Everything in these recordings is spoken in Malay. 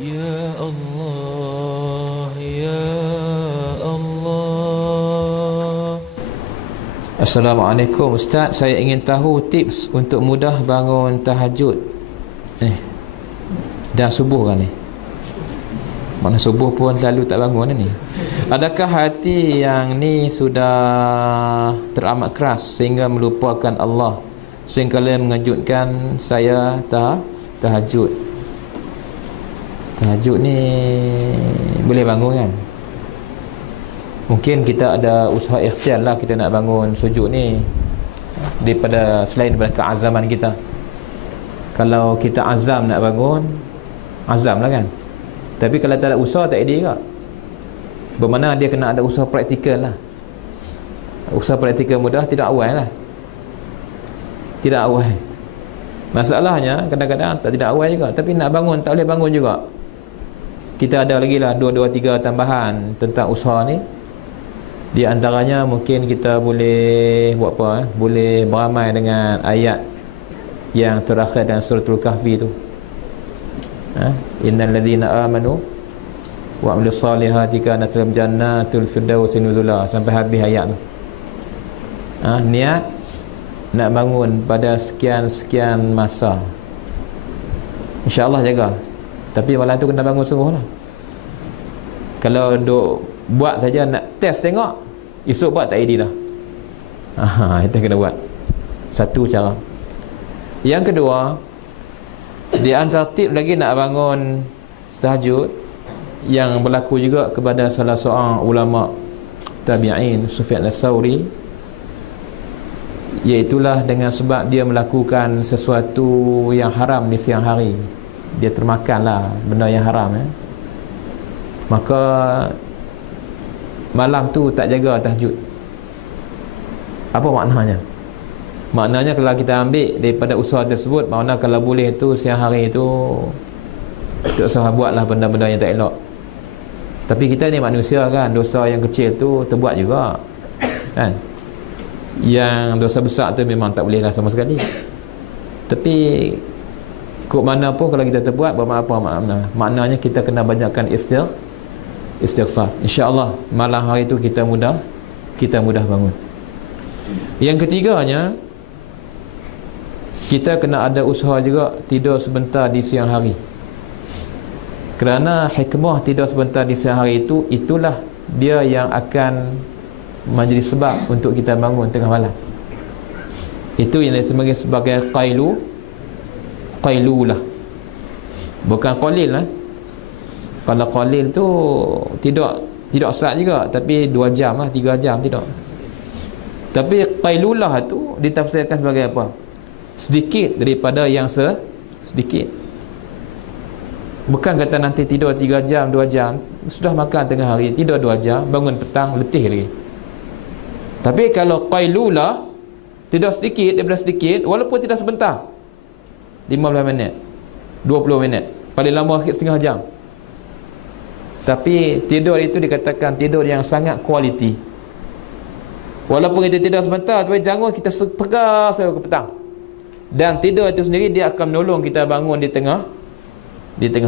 Ya Allah, Ya Allah. Assalamualaikum Ustaz, saya ingin tahu tips untuk mudah bangun tahajud dan subuh kan ni. Mana subuh pun lalu tak bangun ni. Adakah hati yang ni sudah teramat keras sehingga melupakan Allah, seringkali mengejutkan saya tahajud. Tahajud ni boleh bangun kan? Mungkin kita ada usaha ikhtiar lah kita nak bangun sujud ni selain daripada keazaman kita. Kalau kita azam nak bangun, azam lah kan. Tapi kalau tak ada usaha, tak ada juga. Bermakna dia kena ada usaha praktikal lah. Usaha praktikal mudah tidak awal lah. Tidak awal. Masalahnya kadang-kadang tidak awal juga, tapi nak bangun tak boleh bangun juga. Kita ada lagi lah 2, 3 tambahan tentang usaha ni. Di antaranya mungkin kita boleh buat apa? Boleh beramai dengan ayat yang terakhir dalam suratul Kahfi tu. Innal ladzina amanu wa amilus solihati kanat lahum jannatul firdausi nuzula, sampai habis ayat tu. Niat nak bangun pada sekian masa, InsyaAllah jaga. Tapi malam tu kena bangun sungguh lah. Kalau duk buat saja nak test tengok, esok buat tak ID dah. Itu kena buat. Satu cara. Yang kedua, di antara tip lagi nak bangun tahajud yang berlaku juga kepada salah seorang ulama tabi'in, Sufyan As-Sawri, iaitulah dengan sebab dia melakukan sesuatu yang haram di siang hari. Dia termakanlah benda yang haram, maka malam tu tak jaga tahajud. Apa maknanya? Maknanya kalau kita ambil daripada usaha tersebut, makna kalau boleh tu siang hari tu tak usah buatlah benda-benda yang tak elok. Tapi kita ni manusia kan, dosa yang kecil tu terbuat juga kan. Yang dosa besar tu memang tak boleh lah sama sekali. Tapi kok mana pun kalau kita terbuat, maknanya kita kena banyakkan istighfar. InsyaAllah malam hari tu kita mudah bangun. Yang ketiganya, kita kena ada usaha juga tidur sebentar di siang hari. Kerana hikmah tidur sebentar di siang hari itu, itulah dia yang akan menjadi sebab untuk kita bangun tengah malam. Itu yang disebut sebagai qailulah, bukan qalil lah. Kalau qalil tu tidak serat juga, tapi 2 jam lah, 3 jam tidak. Tapi qailulah tu ditafsirkan sebagai apa? Sedikit daripada yang sedikit. Bukan kata nanti tidur 3 jam, 2 jam, sudah makan tengah hari, tidur 2 jam, bangun petang, letih lagi. Tapi kalau qailulah, tidur sedikit daripada sedikit, walaupun tidak sebentar, 15 minit, 20 minit, paling lama setengah jam. Tapi tidur itu dikatakan tidur yang sangat kualiti. Walaupun kita tidur sebentar, tapi jangan kita pegang sampai ke petang. Dan tidur itu sendiri dia akan menolong kita bangun di tengah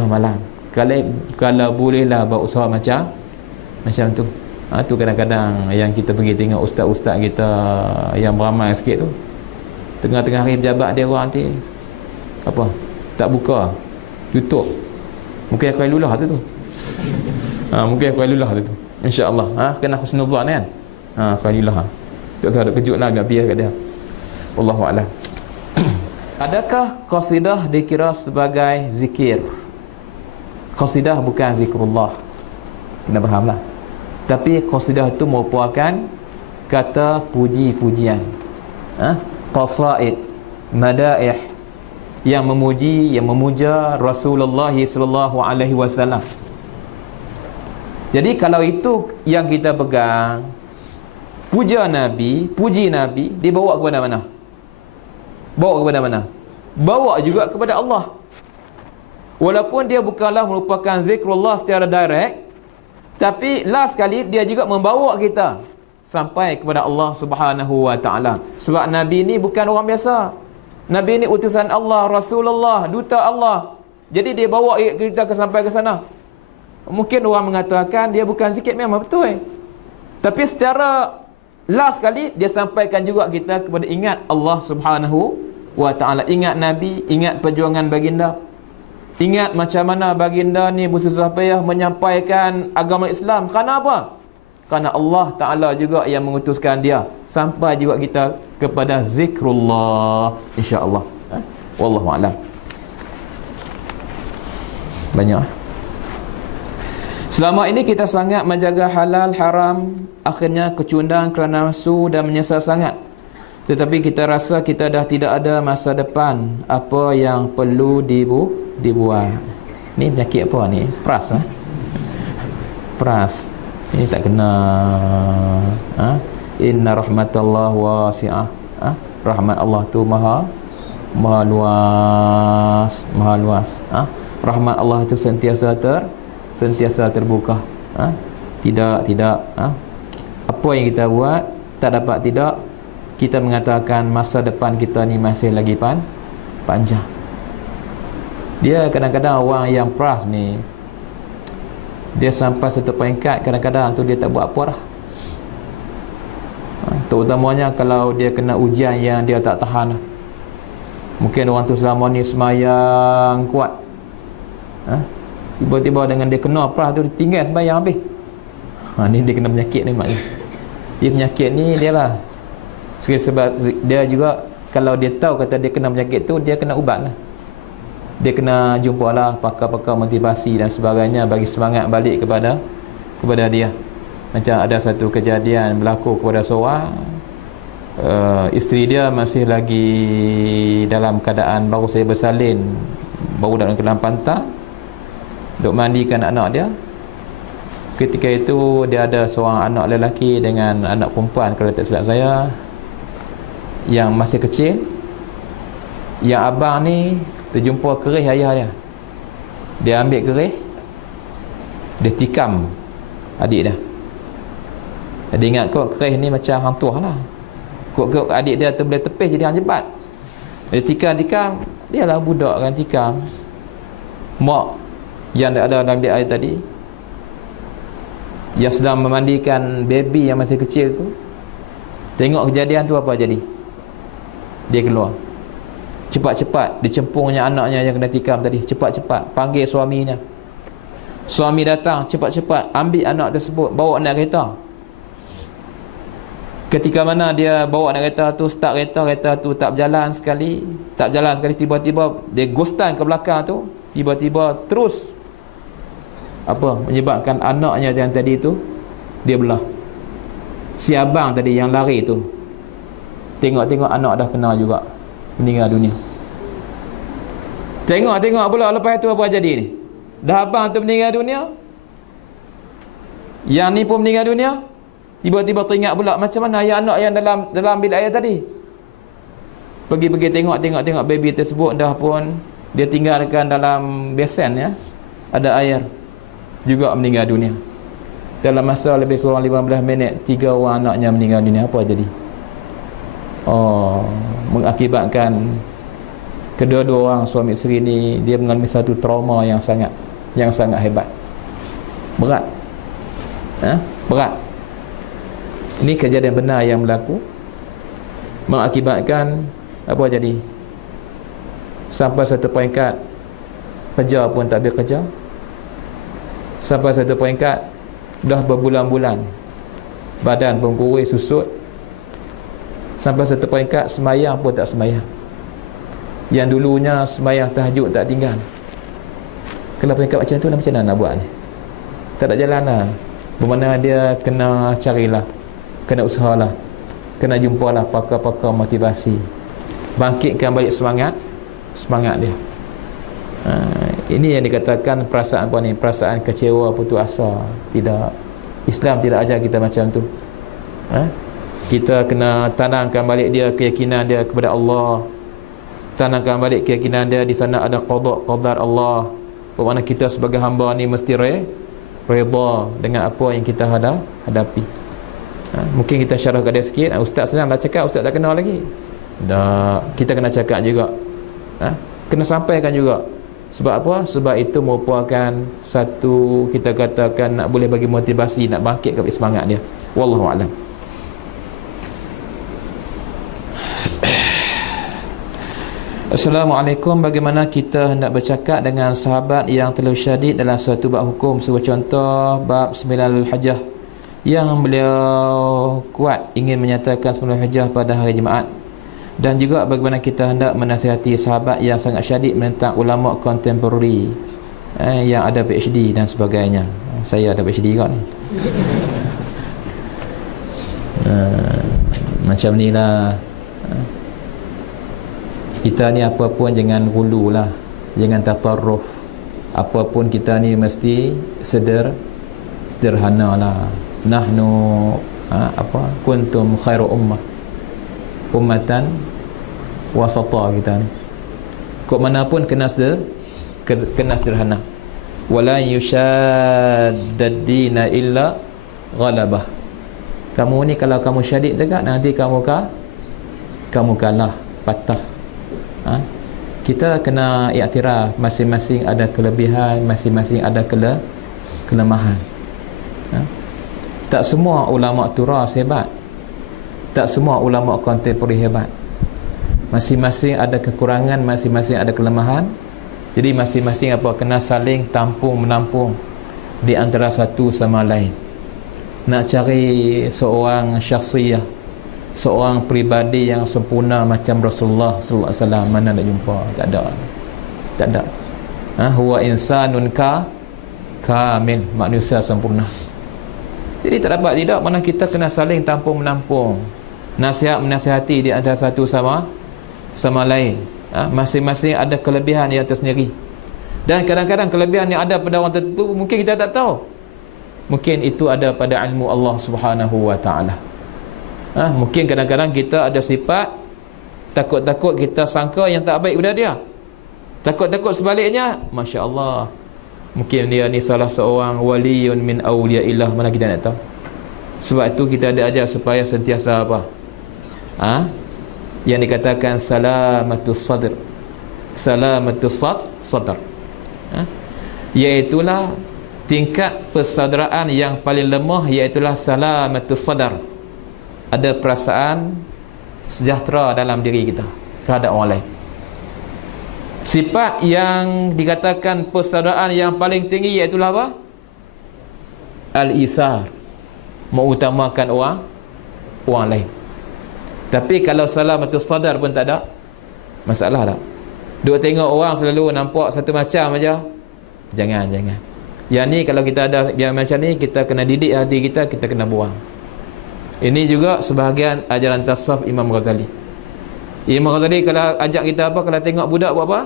malam. Kalau bolehlah buat usaha macam tu. Tu kadang-kadang yang kita pergi tengok ustaz-ustaz kita yang beramal sikit tu, tengah-tengah hari pejabat dia orang nanti apa? Tak buka, tutup. Mungkin qailulah tu. Mungkin qailulah tu. Insya-Allah. Kena husnuzan kan? Qailulah. Tak tahu ada kejut lah nak biar kat dia. Wallahu a'lam. Adakah qasidah dikira sebagai zikir? Qasidah bukan zikrullah. Kena fahamlah. Tapi qasidah itu merupakan kata puji-pujian. Qasaid, madaih, yang memuji, yang memuja Rasulullah sallallahu alaihi wasallam. Jadi kalau itu yang kita pegang, puja Nabi, puji Nabi, dibawa kepada mana? Bawa kepada mana? Bawa juga kepada Allah. Walaupun dia bukanlah merupakan zikrullah secara direct, tapi last sekali dia juga membawa kita sampai kepada Allah Subhanahu wa taala. Sebab Nabi ni bukan orang biasa. Nabi ni utusan Allah, Rasulullah, duta Allah. Jadi dia bawa kita sampai ke sana. Mungkin orang mengatakan dia bukan zikir, memang betul. Tapi secara last kali dia sampaikan juga kita kepada ingat Allah Subhanahu wa ta'ala, ingat Nabi, ingat perjuangan baginda, ingat macam mana baginda ni bersusah payah menyampaikan agama Islam. Kerana apa? Kerana Allah Ta'ala juga yang mengutuskan dia. Sampai juga kita kepada zikrullah, insya-Allah. Wallahu a'lam. Banyak. Selama ini kita sangat menjaga halal haram, akhirnya kecundang kerana nafsu dan menyesal sangat. Tetapi kita rasa kita dah tidak ada masa depan. Apa yang perlu dibuat? Ni penyakit apa ni? Pras Pras. Ini tak kena. Inna rahmatallah wasi'ah. Rahmat Allah tu maha luas, maha luas. Rahmat Allah itu sentiasa terbuka. Tidak apa yang kita buat tak dapat tidak kita mengatakan masa depan kita ni masih lagi panjang. Dia kadang-kadang orang yang pras ni, dia sampai satu peringkat kadang-kadang tu dia tak buat apa dah. Terutamanya kalau dia kena ujian yang dia tak tahan. Mungkin orang tu selama ni semayang kuat, tiba-tiba dengan dia kena pras tu dia tinggal sembahyang habis. Ni dia kena penyakit ni maknanya. Dia penyakit ni dia lah. Sebab dia juga kalau dia tahu kata dia kena penyakit tu, dia kena ubat lah. Dia kena jumpa lah pakar-pakar motivasi dan sebagainya bagi semangat balik kepada dia. Macam ada satu kejadian berlaku kepada seorang, isteri dia masih lagi dalam keadaan baru saya bersalin, baru dalam pantang, duk mandikan anak dia. Ketika itu dia ada seorang anak lelaki dengan anak perempuan kalau tak silap saya, yang masih kecil. Yang abang ni terjumpa kerih ayah dia. Dia ambil kerih, dia tikam adik dia. Dia ingat kot kerih ni macam hang tuah lah. Kot adik dia tu boleh tepis jadi hang jebat. Dia tikam, dia lah budak kan tikam. Mak yang ada dalam bilik air tadi, yang sedang memandikan baby yang masih kecil tu, tengok kejadian tu apa jadi? Dia keluar cepat-cepat, dicempungnya anaknya yang kena tikam tadi, cepat-cepat panggil suaminya. Suami datang cepat-cepat ambil anak tersebut, bawa naik kereta. Ketika mana dia bawa naik kereta tu, start kereta tu tak berjalan sekali, tiba-tiba dia gostan ke belakang tu, tiba-tiba terus menyebabkan anaknya yang tadi tu dia belah. Si abang tadi yang lari tu tengok anak dah kena juga, meninggal dunia. Tengok pula lepas tu apa jadi ni? Dah abang tu meninggal dunia, yang ni pun meninggal dunia. Tiba-tiba teringat pula macam mana yang anak yang dalam bilik air tadi. Pergi tengok baby tersebut dah pun dia tinggalkan dalam besen ya, ada air, juga meninggal dunia. Dalam masa lebih kurang 15 minit 3 orang anaknya meninggal dunia. Apa jadi? Mengakibatkan kedua-dua orang suami isteri ni dia mengalami satu trauma yang sangat hebat. Berat. Berat. Ini kejadian benar yang berlaku, mengakibatkan apa jadi? Sampai satu peringkat kerja pun tak boleh kerja. Sampai satu peringkat dah berbulan-bulan badan pun kurus susut. Sampai satu peringkat semayang pun tak semayang. Yang dulunya semayang tahajud tak tinggal. Kalau peringkat macam tu macam mana nak buat ni? Tak ada jalan lah. Bermakna dia kena carilah, kena usahalah, kena jumpalah pakar-pakar motivasi, bangkitkan balik semangat dia. Ini yang dikatakan perasaan apa ni? Perasaan kecewa, putus asa. Tidak. Islam tidak ajar kita macam tu. Kita kena tanamkan balik dia keyakinan dia kepada Allah. Tanamkan balik keyakinan dia di sana ada qada Allah. Bermakna kita sebagai hamba ni mesti redha dengan apa yang kita hadapi. Mungkin kita syarah kat dia sikit. Ustaz senang dah cakap, ustaz tak kenal lagi. Dah, kita kena cakap juga. Kena sampaikan juga Sebab apa? Sebab itu merupakan satu, kita katakan, nak boleh bagi motivasi, nak bangkit kepada semangat dia. Wallahu a'lam. Assalamualaikum, bagaimana kita hendak bercakap dengan sahabat yang terlalu syadid dalam suatu bab hukum? Sebuah contoh bab 9 Hajjah yang beliau kuat ingin menyatakan 9 Hajjah pada hari Jumaat, dan juga bagaimana kita hendak menasihati sahabat yang sangat syadid menentang ulama kontemporari yang ada PhD dan sebagainya. Saya ada PhD kot ni. Macam ni lah. Kita ni apa pun jangan hulu lah, jangan tatarruf. Apa pun kita ni mesti sederhana lah. Nahnu kuntum khairu ummatan wasata, kita ni kok mana pun kena sederhana. Wala yushaddad dina illa ghalabah. Kamu ni kalau kamu syadid dekat, nanti kamu kalah, patah. Kita kena iktiraf, masing-masing ada kelebihan, masing-masing ada kelemahan. Tak semua ulama turas hebat, tak semua ulama kontemporari hebat. Masing-masing ada kekurangan, masing-masing ada kelemahan. Jadi masing-masing kena saling tampung menampung di antara satu sama lain. Nak cari seorang syakhsiyah, seorang pribadi yang sempurna macam Rasulullah sallallahu alaihi wasallam, mana nak jumpa? Tak ada. Huwa insanun kamil, manusia sempurna. Jadi tak dapat tidak, mana kita kena saling tampung menampung, nasihat menasihati di antara satu sama lain. Masing-masing ada kelebihan yang tersendiri, dan kadang-kadang kelebihan yang ada pada orang tertentu mungkin kita tak tahu. Mungkin itu ada pada ilmu Allah Subhanahu wa taala. Mungkin kadang-kadang kita ada sifat takut-takut kita sangka yang tak baik pada dia. Takut-takut sebaliknya, Masya Allah, mungkin dia ni salah seorang waliyun min awliyaillah, mana kita nak tahu. Sebab itu kita ada ajar supaya sentiasa apa? Yang dikatakan salamatus sadr. Salamatus sadr. Iaitulah tingkat persaudaraan yang paling lemah, iaitulah salamatus sadr. Ada perasaan sejahtera dalam diri kita terhadap orang lain. Sifat yang dikatakan persaudaraan yang paling tinggi iaitulah apa? Al-isar, mengutamakan orang lain. Tapi kalau salamatus sadar pun tak ada masalah tak? Duk tengok orang selalu nampak satu macam aja, jangan. Yang ni kalau kita ada yang macam ni, kita kena didik hati kita kena buang. Ini juga sebahagian ajaran tasawuf Imam Ghazali. Imam Ghazali kalau ajak kita apa, kalau tengok budak buat apa,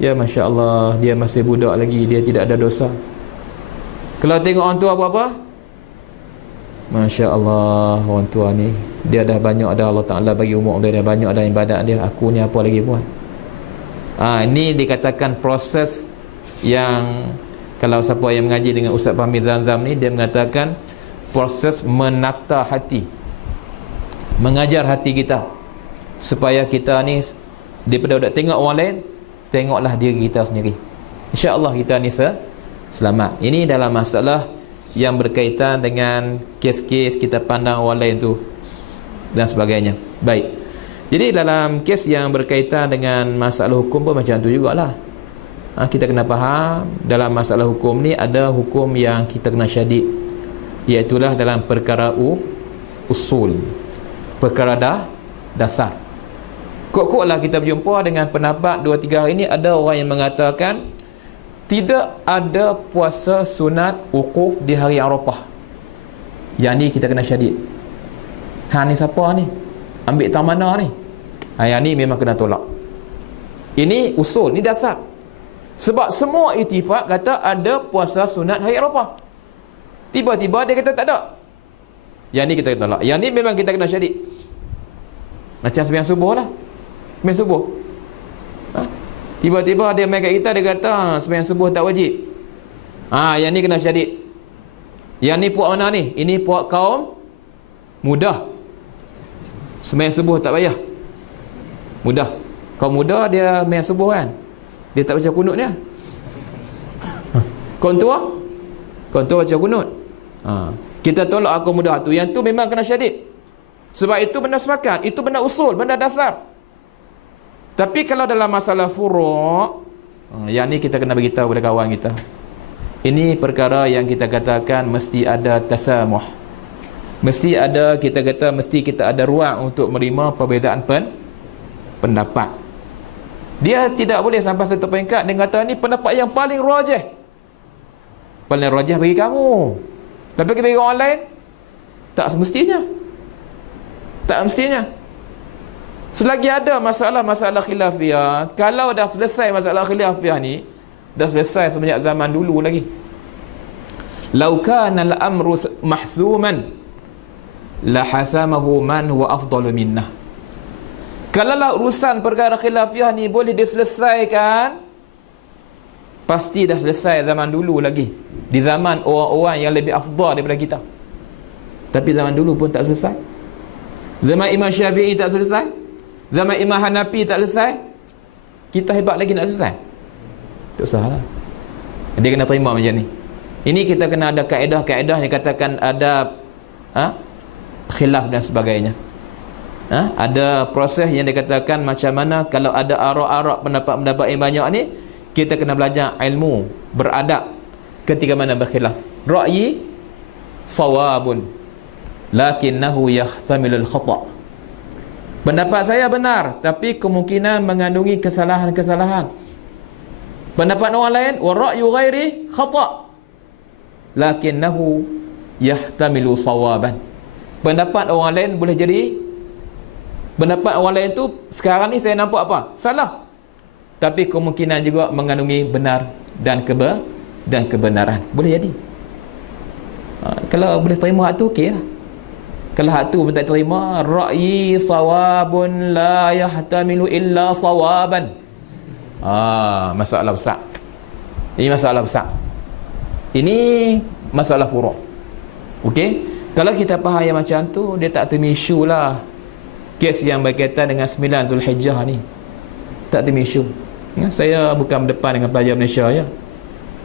ya Masya Allah, dia masih budak lagi, dia tidak ada dosa. Kalau tengok orang tua buat apa, Masya Allah, orang tua ni dia dah banyak dah, Allah Ta'ala bagi umur dia dah banyak dah ibadat dia, aku ni apa lagi buat. Ini dikatakan proses yang, kalau siapa yang mengaji dengan Ustaz Fahmi Zamzam ni, dia mengatakan proses menata hati, mengajar hati kita supaya kita ni daripada tengok orang lain, tengoklah diri kita sendiri. InsyaAllah kita ni selamat. Ini dalam masalah yang berkaitan dengan kes-kes kita pandang orang lain tu dan sebagainya. Baik, jadi dalam kes yang berkaitan dengan masalah hukum pun macam tu jugalah. Kita kena faham dalam masalah hukum ni ada hukum yang kita kena syadid, iaitulah dalam perkara usul, perkara dasar. Kok-koklah kita berjumpa dengan pendapat 2-3 hari ini, ada orang yang mengatakan tidak ada puasa sunat wukuf di hari Arafah. Yang ni kita kena syadid. Ni siapa ni? Ambil tang mana ni? Yang ni memang kena tolak. Ini usul, ni dasar. Sebab semua ittifaq kata ada puasa sunat hari Arafah. Tiba-tiba dia kata tak ada. Yang ni kita kena tolak. Yang ni memang kita kena syadid. Macam sembahyang subuh lah. Sembahyang subuh. Tiba-tiba dia main kat kita, dia kata sembahyang subuh tak wajib. Yang ni kena syadid. Yang ni puak mana ni? Ini puak kaum mudah. Sembahyang subuh tak payah. Mudah. Kaum muda dia sembahyang subuh kan. Dia tak baca kunut dia. Kontua baca kunut. Kita tolak akal mudah tu. Yang tu memang kena syadid. Sebab itu benda sepakat, itu benda usul, benda dasar. Tapi kalau dalam masalah furu', yang ni kita kena beritahu kepada kawan kita. Ini perkara yang kita katakan mesti ada tasamuh. Mesti ada, kita kata mesti kita ada ruang untuk menerima perbezaan pendapat. Dia tidak boleh sampai satu peringkat dia kata ni pendapat yang paling rajih. Paling rajih bagi kamu. Tapi bagi orang lain tak semestinya. Tak mestinya. Selagi ada masalah-masalah khilafiyah, kalau dah selesai masalah khilafiyah ni, dah selesai semenjak zaman dulu lagi. Lau kana al-amru mahzuman la hasamahu man huwa afdalu minnah. Kalaulah urusan perkara khilafiyah ni boleh diselesaikan, pasti dah selesai zaman dulu lagi, di zaman orang-orang yang lebih afdal daripada kita. Tapi zaman dulu pun tak selesai. Zaman Imam Syafi'i tak selesai, zaman Imam Hanafi tak selesai, kita hebat lagi nak selesai? Tak usahlah. Dia kena terima macam ni. Ini kita kena ada kaedah-kaedah yang katakan ada khilaf dan sebagainya. Ada proses yang dikatakan macam mana kalau ada arak-arak pendapat-pendapat yang banyak ni, kita kena belajar ilmu beradab ketika mana berkhilaf. Ra'yi sawabun lakinnahu yahtamilul khata'. Pendapat saya benar tapi kemungkinan mengandungi kesalahan-kesalahan. Pendapat orang lain wa ra'yu ghairi khata' lakinnahu yahtamilu sawaban. Pendapat orang lain boleh jadi, pendapat orang lain tu sekarang ni saya nampak apa? Salah. Tapi kemungkinan juga mengandungi benar dan kebenaran. Boleh jadi. Kalau boleh terima hak tu okey lah. Kalau hak tu pun tak terima, ra'yi sawabun la yahtamilu illa sawaban. Masalah besar. Ini masalah besar. Ini masalah furu'. Okey? Kalau kita faham yang macam tu, dia tak termisu lah kes yang berkaitan dengan 9 Zulhijjah ni. Tak termisu. Saya bukan berdepan dengan pelajar Malaysia je.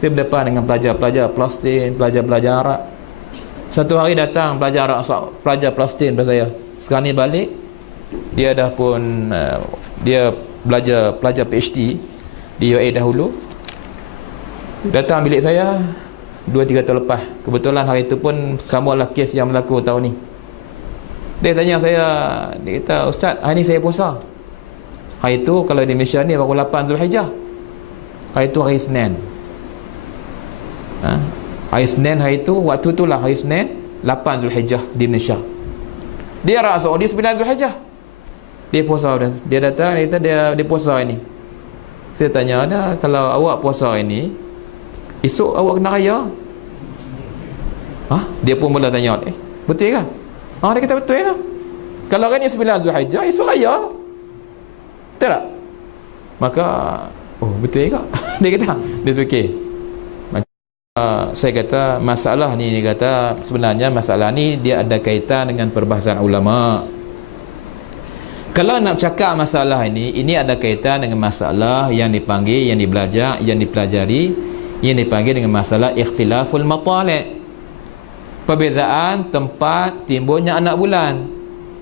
Saya berdepan dengan pelajar-pelajar Palestin, pelajar-pelajar Arab. Satu hari datang pelajar Arab, pelajar Palestin pada saya. Sekarang ni balik, dia dah pun dia pelajar PhD di UAE dahulu. Datang bilik saya 2-3 tahun lepas. Kebetulan hari itu pun samalah kes yang berlaku tahun ni. Dia tanya saya, dia kata, "Ustaz, hari ni saya puasa." Hari itu kalau di Malaysia ni baru 8 Zulhijjah. Hari itu hari Senin. Hari Senin hari itu, waktu itulah hari Senin 8 Zulhijjah di Malaysia. Dia Arab Saudi 9 Zulhijjah. Dia puasa, dia datang, dia kata dia puasa ini. Saya tanya, "Ada kalau awak puasa ini, esok awak kena raya?" Dia pun mula tanya, "Betul ke?" Dia kata betul lah. Kalau hari ni 9 Zulhijjah, esok raya lah. Betul tak? Maka betul juga. Dia kata, dia fikir. Saya kata masalah ni, dia kata sebenarnya masalah ni dia ada kaitan dengan perbahasan ulama. Kalau nak cakap masalah ini ada kaitan dengan masalah yang dipanggil, yang dibelajar, yang dipelajari, yang dipanggil dengan masalah ikhtilaful matali'. Perbezaan tempat timbulnya anak bulan.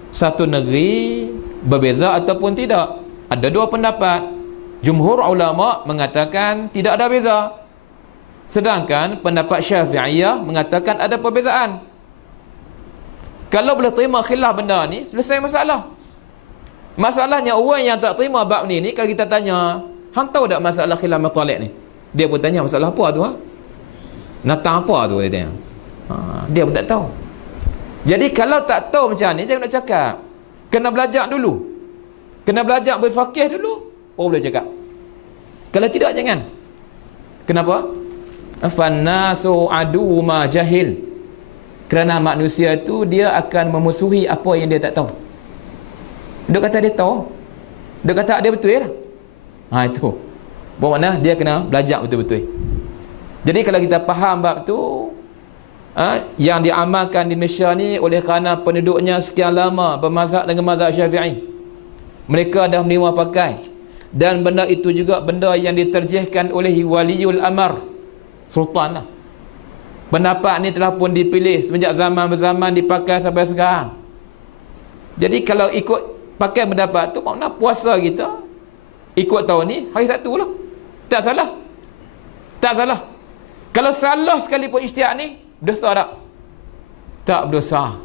Satu negeri berbeza ataupun tidak. Ada dua pendapat. Jumhur ulama mengatakan tidak ada beza. Sedangkan pendapat Syafi'iyah mengatakan ada perbezaan. Kalau boleh terima khilaf benda ni, selesai masalah. Masalahnya orang yang tak terima bab ni kalau kita tanya, hang tahu tak masalah khilaf matali' ni? Dia pun tanya masalah apa tu? Natang apa tu dia tanya. Dia pun tak tahu. Jadi kalau tak tahu macam ni, jangan nak cakap. Kena belajar dulu. Kena belajar berfaqih dulu, boleh cakap. Kalau tidak, jangan. Kenapa? Fannasu adu ma jahil. Kerana manusia itu dia akan memusuhi apa yang dia tak tahu. Dia kata dia tahu, dia kata dia betul lah. Itu bermakna dia kena belajar betul-betul. Jadi kalau kita faham bab tu, yang diamalkan di Malaysia ni oleh kerana penduduknya sekian lama bermazhab dengan mazhab Syafi'i, mereka dah menerima pakai Dan benda itu juga benda yang diterjihkan oleh waliul amar, sultan lah. Pendapat ni telah pun dipilih semenjak zaman berzaman, dipakai sampai sekarang. Jadi kalau ikut pakai pendapat tu, makna puasa kita ikut tahun ni hari Sabtu lah. Tak salah. Tak salah. Kalau salah sekalipun ijtihad ni, berdosa tak? Tak berdosa.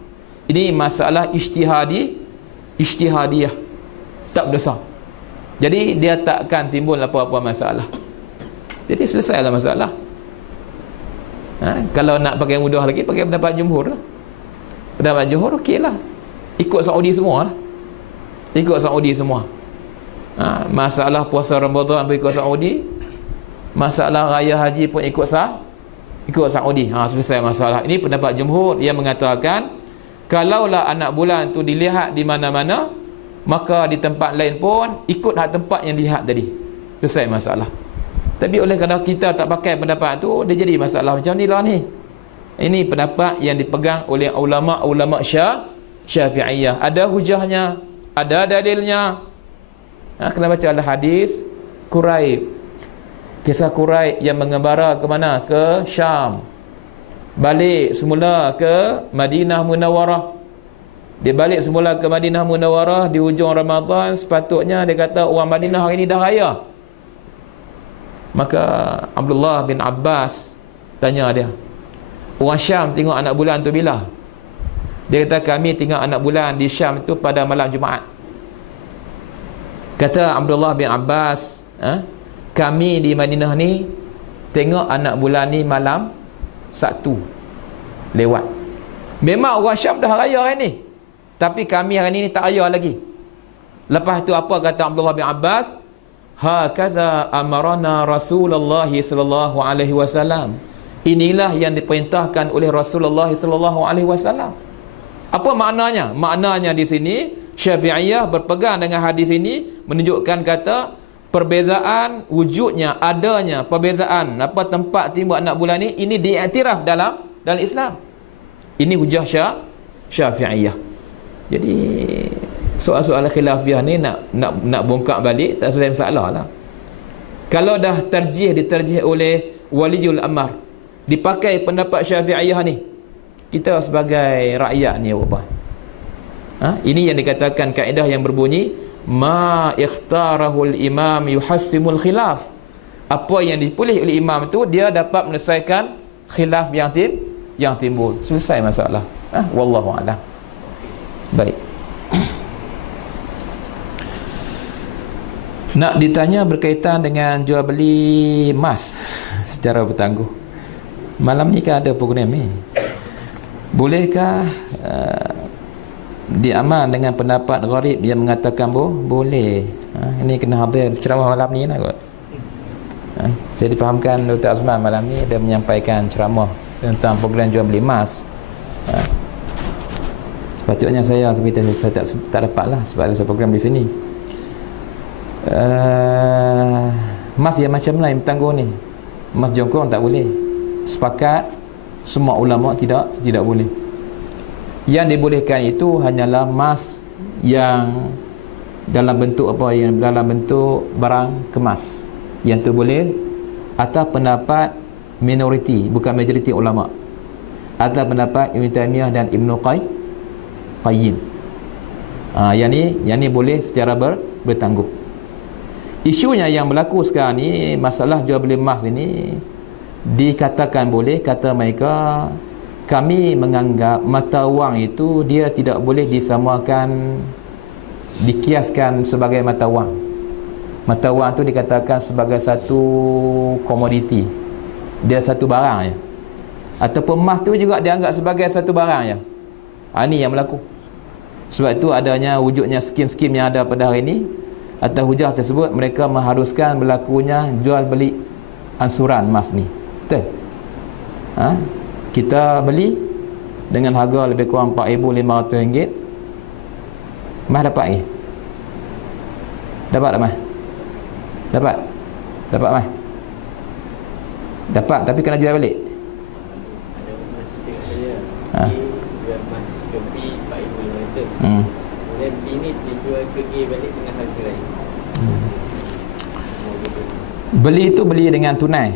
Ini masalah ijtihadiyah. Tak berdosa. Jadi dia takkan timbul apa-apa masalah. Jadi selesailah masalah. Kalau nak pakai mudah lagi, pakai pendapat jumhur lah. Pendapat jumhur okey lah. Ikut Saudi semua lah. Ikut Saudi semua. Masalah puasa Ramadan pun ikut Saudi. Masalah raya haji pun ikut Saudi. Selesai masalah. Ini pendapat jumhur yang mengatakan kalaulah anak bulan tu dilihat di mana-mana, maka di tempat lain pun ikut hak tempat yang dilihat tadi. Selesai masalah. Tapi oleh kerana kita tak pakai pendapat tu, dia jadi masalah macam ni lah ni. Ini pendapat yang dipegang oleh ulama-ulama Syafi'iyah. Ada hujahnya, ada dalilnya. Kena baca al-hadis Quraib. Kisah Quraib yang mengembara ke mana? Ke Syam. Balik semula ke Madinah Munawwarah. Dia balik semula ke Madinah Munawwarah di hujung Ramadan. Sepatutnya dia kata orang Madinah hari ni dah raya. Maka Abdullah bin Abbas tanya dia, orang Syam tengok anak bulan tu bila? Dia kata kami tengok anak bulan di Syam tu pada malam Jumaat. Kata Abdullah bin Abbas, kami di Madinah ni tengok anak bulan ni malam Sabtu lewat. Memang orang Syam dah raya hari ni, tapi kami hari ni tak raya lagi. Lepas tu apa kata Abdullah bin Abbas? Hakaza amarana Rasulullah sallallahu alaihi wasallam. Inilah yang diperintahkan oleh Rasulullah sallallahu alaihi wasallam. Apa maknanya? Maknanya di sini Syafi'iyah berpegang dengan hadis ini menunjukkan kata perbezaan wujudnya, adanya perbezaan apa tempat timbul anak bulan ini diiktiraf dalam Islam. Ini hujah Syafi'iyah. Jadi soal-soal khilafiyah ni nak bongkak balik tak selesai masalah lah. Kalau dah diterjih oleh waliul amar, dipakai pendapat Syafi'iyah ni, kita sebagai rakyat ni apa? Ini yang dikatakan kaedah yang berbunyi ma ikhtarahul imam yuhassimul khilaf. Apa yang dipilih oleh imam tu, dia dapat menyelesaikan khilaf yang timbul. Selesai masalah. Wallahu a'lam. Baik. Nak ditanya berkaitan dengan jual beli emas secara bertangguh. Malam ni kan ada program ni. Bolehkah diamal dengan pendapat gharib yang mengatakan boleh? Ini kena hadir ceramah malam ni lah kot. Saya difahamkan Dr. Azman malam ni dia menyampaikan ceramah tentang program jual beli emas. Sepatutnya saya tak dapat lah sebab ada program di sini. Emas yang macam lain bertangguh ni, emas jongkong tak boleh. Sepakat semua ulama tidak boleh. Yang dibolehkan itu hanyalah emas yang dalam bentuk apa, yang dalam bentuk barang kemas. Yang tu boleh atas pendapat minoriti, bukan majoriti ulama. Atas pendapat Ibn Taymiyah dan Ibn Qayyim. Yang ni boleh secara bertangguh. Isunya yang berlaku sekarang ni, masalah jual beli emas ini dikatakan boleh. Kata mereka, kami menganggap mata wang itu dia tidak boleh disamakan, dikiaskan sebagai mata wang. Mata wang itu dikatakan sebagai satu komoditi, dia satu barang ya. Ataupun emas tu juga dianggap sebagai satu barang ya. Ini yang berlaku. Sebab itu adanya wujudnya skim-skim yang ada pada hari ini. Atas hujah tersebut mereka mengharuskan berlakunya jual beli ansuran emas ni. Betul? Kita beli dengan harga lebih kurang RM4,500. Mas dapat lagi? Dapat tak mas? Dapat mas? Dapat, tapi kena jual balik. Jual emas Shopee RM4,500. Kemudian ini dijual pergi balik dengan harga lain. Beli itu beli dengan tunai.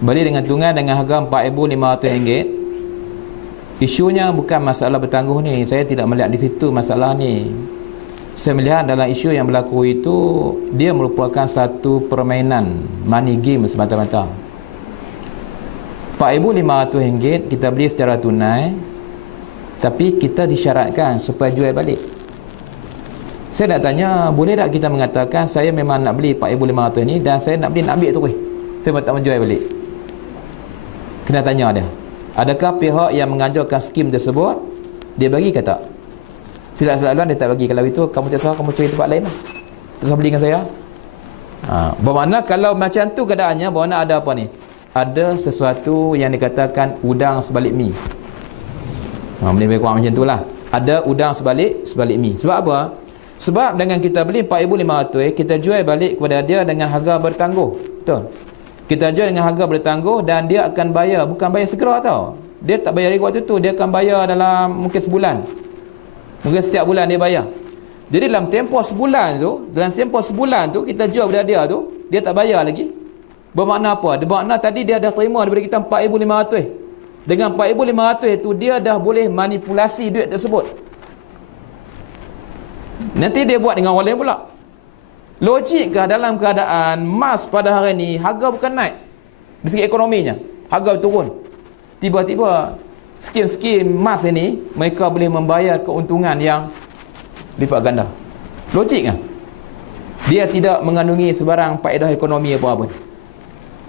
Beli dengan tunai dengan harga RM4,500. Isunya bukan masalah bertangguh ni. Saya tidak melihat di situ masalah ni. Saya melihat dalam isu yang berlaku itu, dia merupakan satu permainan money game semata-mata. RM4,500 kita beli secara tunai, tapi kita disyaratkan supaya jual balik. Saya nak tanya, boleh tak kita mengatakan saya memang nak beli RM4,500 ni dan saya nak ambil terus, saya tak menjual balik? Kena tanya dia, adakah pihak yang mengajarkan skim tersebut dia bagi ke tak? Silap-silap dia tak bagi. Kalau itu kamu tak salah, kamu cari tempat lain lah, tak usah beli dengan saya. Bermakna kalau macam tu keadaannya, bermakna ada apa ni? Ada sesuatu yang dikatakan udang sebalik mi. Lebih kurang macam tu lah. Ada udang sebalik mi. Sebab apa? Sebab dengan kita beli RM4,500, kita jual balik kepada dia dengan harga bertangguh. Betul? Kita jual dengan harga bertangguh dan dia akan bayar, bukan bayar segera tau. Dia tak bayar di waktu tu, dia akan bayar dalam mungkin sebulan. Mungkin setiap bulan dia bayar. Jadi dalam tempoh sebulan tu, kita jual kepada dia tu, dia tak bayar lagi. Bermakna apa? Bermakna tadi dia dah terima daripada kita RM4,500. Dengan RM4,500 itu dia dah boleh manipulasi duit tersebut. Nanti dia buat dengan orang lain pula. Logikkah dalam keadaan emas pada hari ni harga bukan naik dari segi ekonominya, harga turun, tiba-tiba skim-skim emas ini mereka boleh membayar keuntungan yang lipat ganda? Logik kan? Dia tidak mengandungi sebarang faedah ekonomi apa-apa.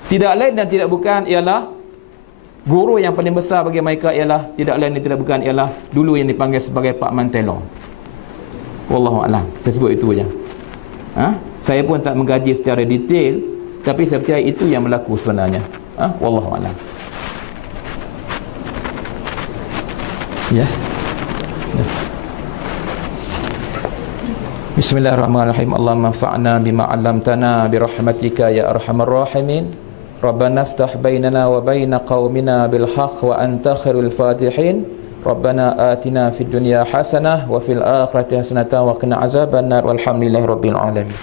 Tidak lain dan tidak bukan ialah guru yang paling besar bagi mereka ialah tidak lain dan tidak bukan ialah dulu yang dipanggil sebagai Pak Mantelo. Wallahu a'lam. Saya sebut itu saja. Saya pun tak mengkaji secara detail, tapi saya percaya itu yang berlaku sebenarnya. Wallahu a'lam. Ya. Bismillahirrahmanirrahim. Allahumma anfa'na bima 'allamtana bi rahmatika ya arhamar rahimin. Rabbana iftah bainana wa baina qaumina bil haqq wa anta khairul fatihin. Rabbana atina fid dunya hasanah wa fil akhirati hasanah wa qina azabannar walhamdulillahi rabbil alamin.